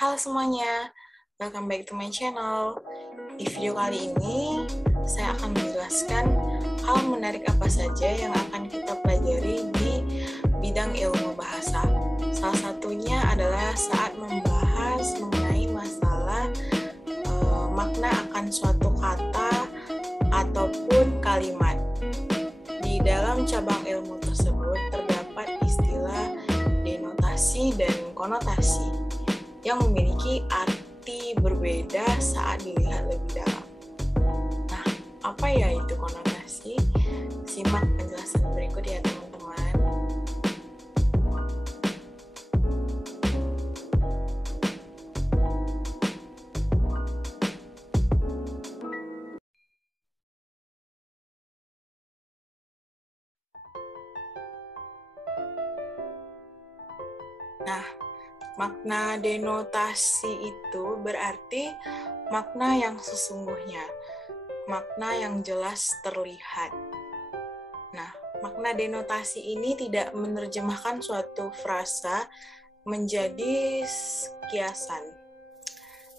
Halo semuanya, welcome back to my channel. Di video kali ini, saya akan menjelaskan hal menarik apa saja yang akan kita pelajari di bidang ilmu bahasa. Salah satunya adalah saat membahas mengenai masalah makna akan suatu kata ataupun kalimat. Di dalam cabang ilmu tersebut terdapat istilah denotasi dan konotasi yang memiliki arti berbeda saat dilihat lebih dalam. Nah, apa ya itu konotasi? Simak penjelasan berikut ya teman-teman. Nah, makna denotasi itu berarti makna yang sesungguhnya, makna yang jelas terlihat. Nah, makna denotasi ini tidak menerjemahkan suatu frasa menjadi kiasan.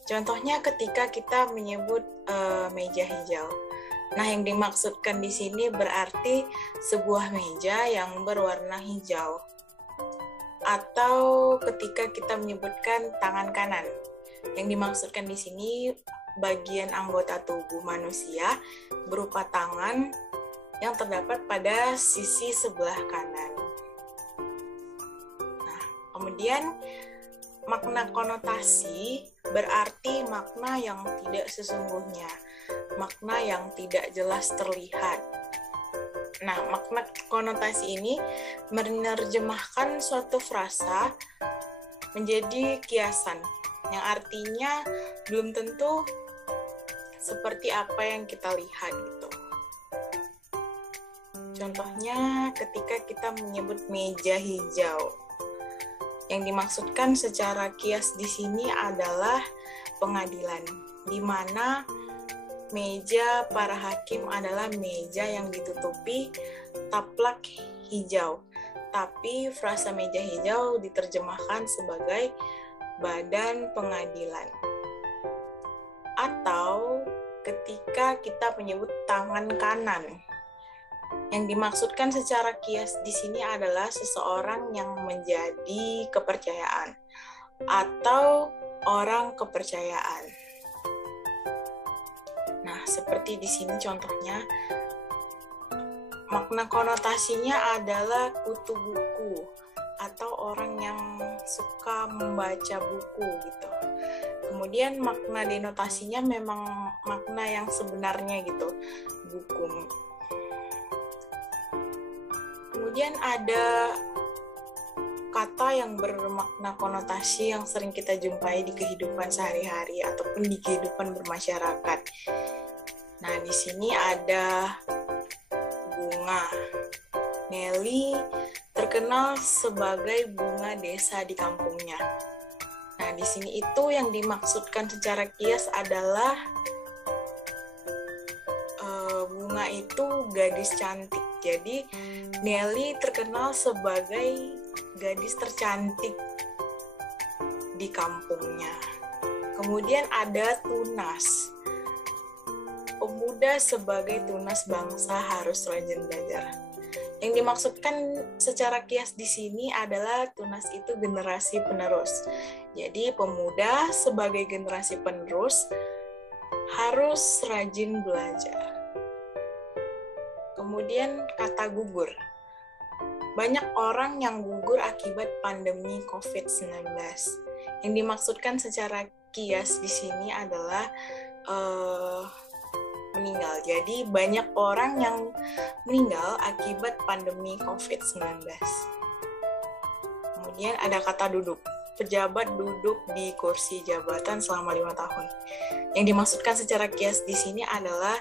Contohnya ketika kita menyebut meja hijau. Nah, yang dimaksudkan di sini berarti sebuah meja yang berwarna hijau. Atau ketika kita menyebutkan tangan kanan, yang dimaksudkan di sini bagian anggota tubuh manusia berupa tangan yang terdapat pada sisi sebelah kanan. Nah, kemudian makna konotasi berarti makna yang tidak sesungguhnya, makna yang tidak jelas terlihat. Nah, makna konotasi ini menerjemahkan suatu frasa menjadi kiasan, yang artinya belum tentu seperti apa yang kita lihat gitu. Contohnya ketika kita menyebut meja hijau. Yang dimaksudkan secara kias di sini adalah pengadilan, di mana meja para hakim adalah meja yang ditutupi taplak hijau, tapi frasa meja hijau diterjemahkan sebagai badan pengadilan. Atau ketika kita menyebut tangan kanan, yang dimaksudkan secara kias di sini adalah seseorang yang menjadi kepercayaan atau orang kepercayaan. Nah, seperti di sini contohnya, makna konotasinya adalah kutu buku atau orang yang suka membaca buku gitu. Kemudian makna denotasinya memang makna yang sebenarnya gitu, buku. Kemudian ada kata yang bermakna konotasi yang sering kita jumpai di kehidupan sehari-hari ataupun di kehidupan bermasyarakat. Nah, di sini ada bunga. Nelly terkenal sebagai bunga desa di kampungnya. Nah, di sini itu yang dimaksudkan secara kias adalah bunga itu gadis cantik. Jadi, Nelly terkenal sebagai gadis tercantik di kampungnya. Kemudian ada tunas. Pemuda sebagai tunas bangsa harus rajin belajar. Yang dimaksudkan secara kias di sini adalah tunas itu generasi penerus. Jadi pemuda sebagai generasi penerus harus rajin belajar. Kemudian kata gugur. Banyak orang yang gugur akibat pandemi COVID-19. Yang dimaksudkan secara kias di sini adalah meninggal. Jadi banyak orang yang meninggal akibat pandemi COVID-19. Kemudian ada kata duduk. Pejabat duduk di kursi jabatan selama 5 tahun. Yang dimaksudkan secara kias di sini adalah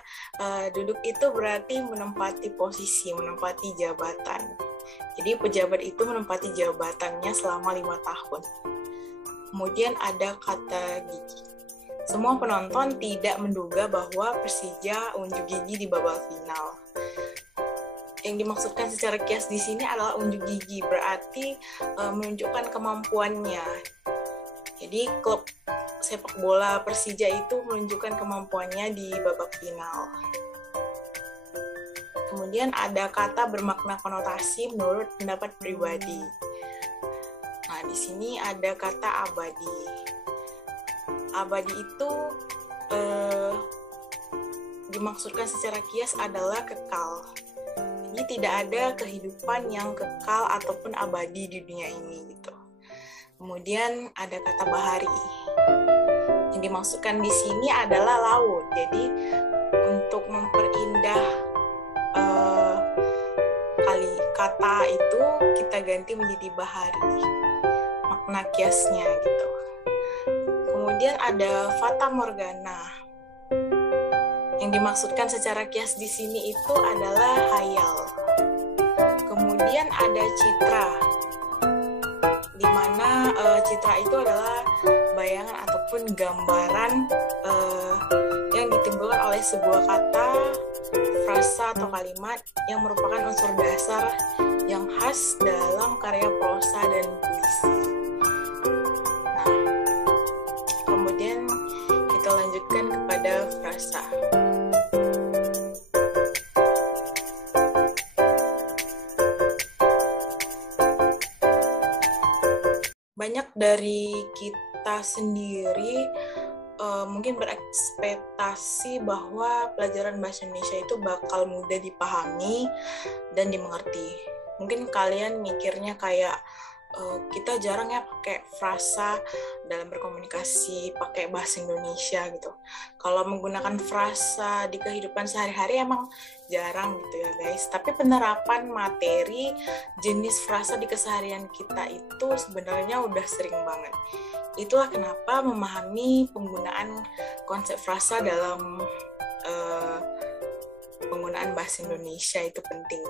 duduk itu berarti menempati posisi, menempati jabatan. Jadi pejabat itu menempati jabatannya selama 5 tahun. Kemudian ada kata gigi. Semua penonton tidak menduga bahwa Persija unjuk gigi di babak final. Yang dimaksudkan secara kias di sini adalah unjuk gigi, berarti menunjukkan kemampuannya. Jadi klub sepak bola Persija itu menunjukkan kemampuannya di babak final. Kemudian ada kata bermakna konotasi menurut pendapat pribadi. Nah, di sini ada kata abadi. Abadi itu dimaksudkan secara kias adalah kekal. Jadi tidak ada kehidupan yang kekal ataupun abadi di dunia ini gitu. Kemudian ada kata bahari. Yang dimaksudkan di sini adalah laut. Jadi untuk memperindah kata itu kita ganti menjadi bahari, makna kiasnya gitu. Kemudian ada fata morgana. Yang dimaksudkan secara kias di sini itu adalah hayal. Kemudian ada citra, di mana citra itu adalah bayangan ataupun gambaran yang ditimbulkan oleh sebuah kata, frasa atau kalimat yang merupakan unsur dasar yang khas dalam karya prosa dan puisi. Nah, kemudian kita lanjutkan kepada frasa. Banyak dari kita sendiri mungkin berekspektasi bahwa pelajaran bahasa Indonesia itu bakal mudah dipahami dan dimengerti. Mungkin kalian mikirnya kayak kita jarang ya pakai frasa dalam berkomunikasi pakai bahasa Indonesia gitu. Kalau menggunakan frasa di kehidupan sehari-hari emang jarang gitu ya guys. Tapi penerapan materi jenis frasa di keseharian kita itu sebenarnya udah sering banget. Itulah kenapa memahami penggunaan konsep frasa dalam penggunaan bahasa Indonesia itu penting.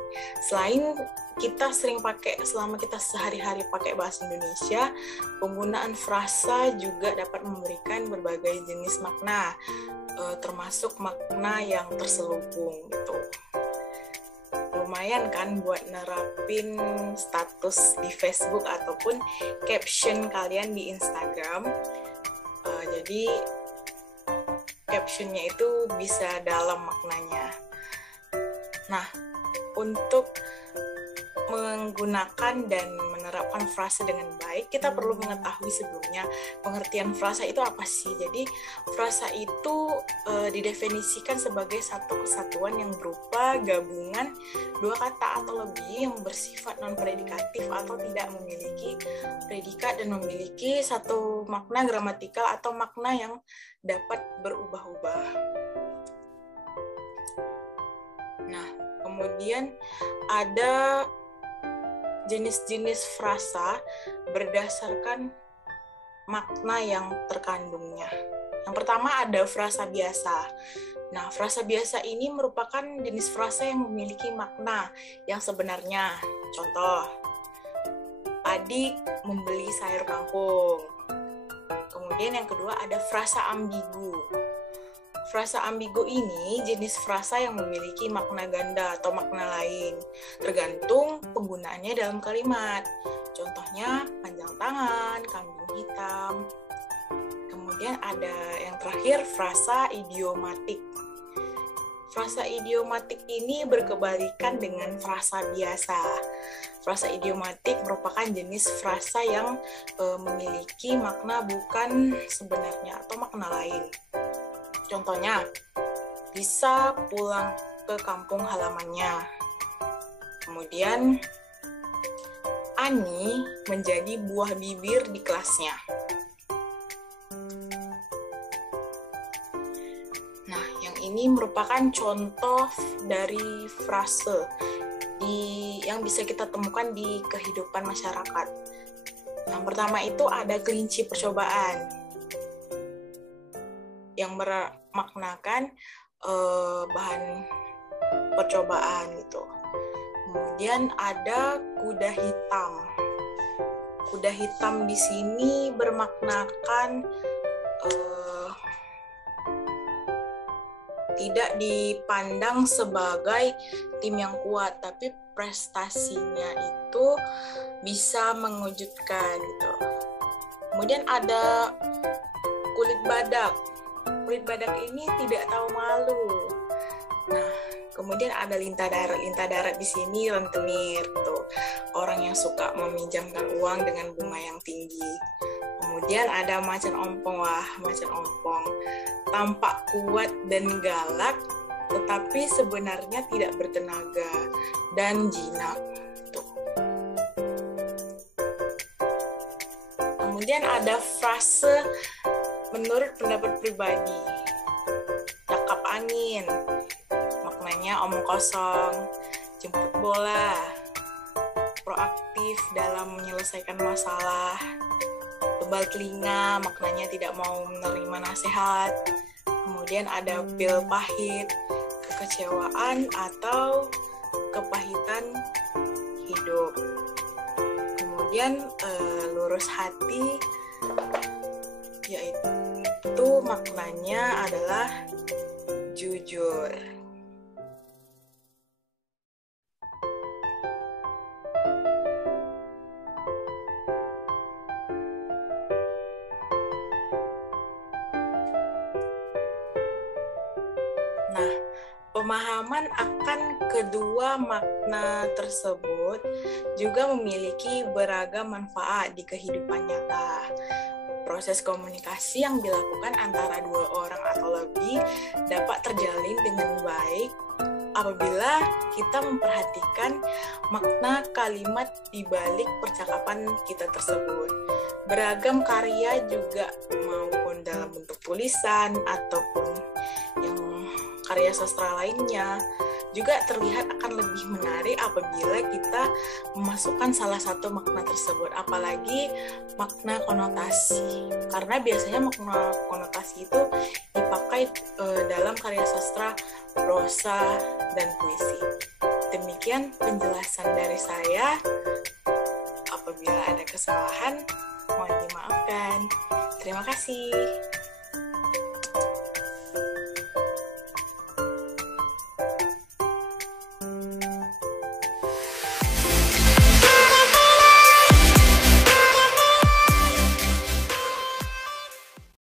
Selain kita sering pakai, selama kita sehari-hari pakai bahasa Indonesia, penggunaan frasa juga dapat memberikan berbagai jenis makna, termasuk makna yang terselubung gitu. Lumayan kan buat nerapin status di Facebook ataupun caption kalian di Instagram. Jadi captionnya itu bisa dalam maknanya. Nah, untuk menggunakan dan menerapkan frasa dengan baik, kita perlu mengetahui sebelumnya pengertian frasa itu apa sih. Jadi, frasa itu didefinisikan sebagai satu kesatuan yang berupa gabungan dua kata atau lebih yang bersifat non-predikatif atau tidak memiliki predikat dan memiliki satu makna gramatikal atau makna yang dapat berubah-ubah. Nah, kemudian ada jenis-jenis frasa berdasarkan makna yang terkandungnya. Yang pertama ada frasa biasa. Nah, frasa biasa ini merupakan jenis frasa yang memiliki makna yang sebenarnya. Contoh, adik membeli sayur kangkung. Kemudian yang kedua ada frasa ambigu. Frasa ambigu ini jenis frasa yang memiliki makna ganda atau makna lain, tergantung penggunaannya dalam kalimat. Contohnya, panjang tangan, kambing hitam. Kemudian ada yang terakhir, frasa idiomatik. Frasa idiomatik ini berkebalikan dengan frasa biasa. Frasa idiomatik merupakan jenis frasa yang memiliki makna bukan sebenarnya atau makna lain. Contohnya, bisa pulang ke kampung halamannya. Kemudian, Ani menjadi buah bibir di kelasnya. Nah, yang ini merupakan contoh dari frase yang bisa kita temukan di kehidupan masyarakat. Yang pertama itu ada kelinci percobaan, yang bermaknakan bahan percobaan gitu. Kemudian ada kuda hitam. Kuda hitam di sini bermaknakan tidak dipandang sebagai tim yang kuat, tapi prestasinya itu bisa mengejutkan gitu. Kemudian ada kulit badak. Kulit badak ini tidak tahu malu. Nah, kemudian ada lintah darat. Lintah darat di sini rentenir, tuh. Orang yang suka meminjamkan uang dengan bunga yang tinggi. Kemudian ada macan ompong. Wah, macan ompong tampak kuat dan galak, tetapi sebenarnya tidak bertenaga dan jinak. Tuh. Kemudian ada frase menurut pendapat pribadi. Cakap angin, maknanya omong kosong. Jemput bola, proaktif dalam menyelesaikan masalah. Tebal telinga, maknanya tidak mau menerima nasihat. Kemudian ada pil pahit, kekecewaan atau kepahitan hidup. Kemudian lurus hati, yaitu maknanya adalah jujur. Nah, pemahaman akan kedua makna tersebut juga memiliki beragam manfaat di kehidupan nyata. Proses komunikasi yang dilakukan antara dua orang atau lebih dapat terjalin dengan baik apabila kita memperhatikan makna kalimat di balik percakapan kita tersebut. Beragam karya juga, maupun dalam bentuk tulisan ataupun yang karya sastra lainnya, juga terlihat akan lebih menarik apabila kita memasukkan salah satu makna tersebut, apalagi makna konotasi. Karena biasanya makna konotasi itu dipakai dalam karya sastra, prosa, dan puisi. Demikian penjelasan dari saya. Apabila ada kesalahan, mohon dimaafkan. Terima kasih.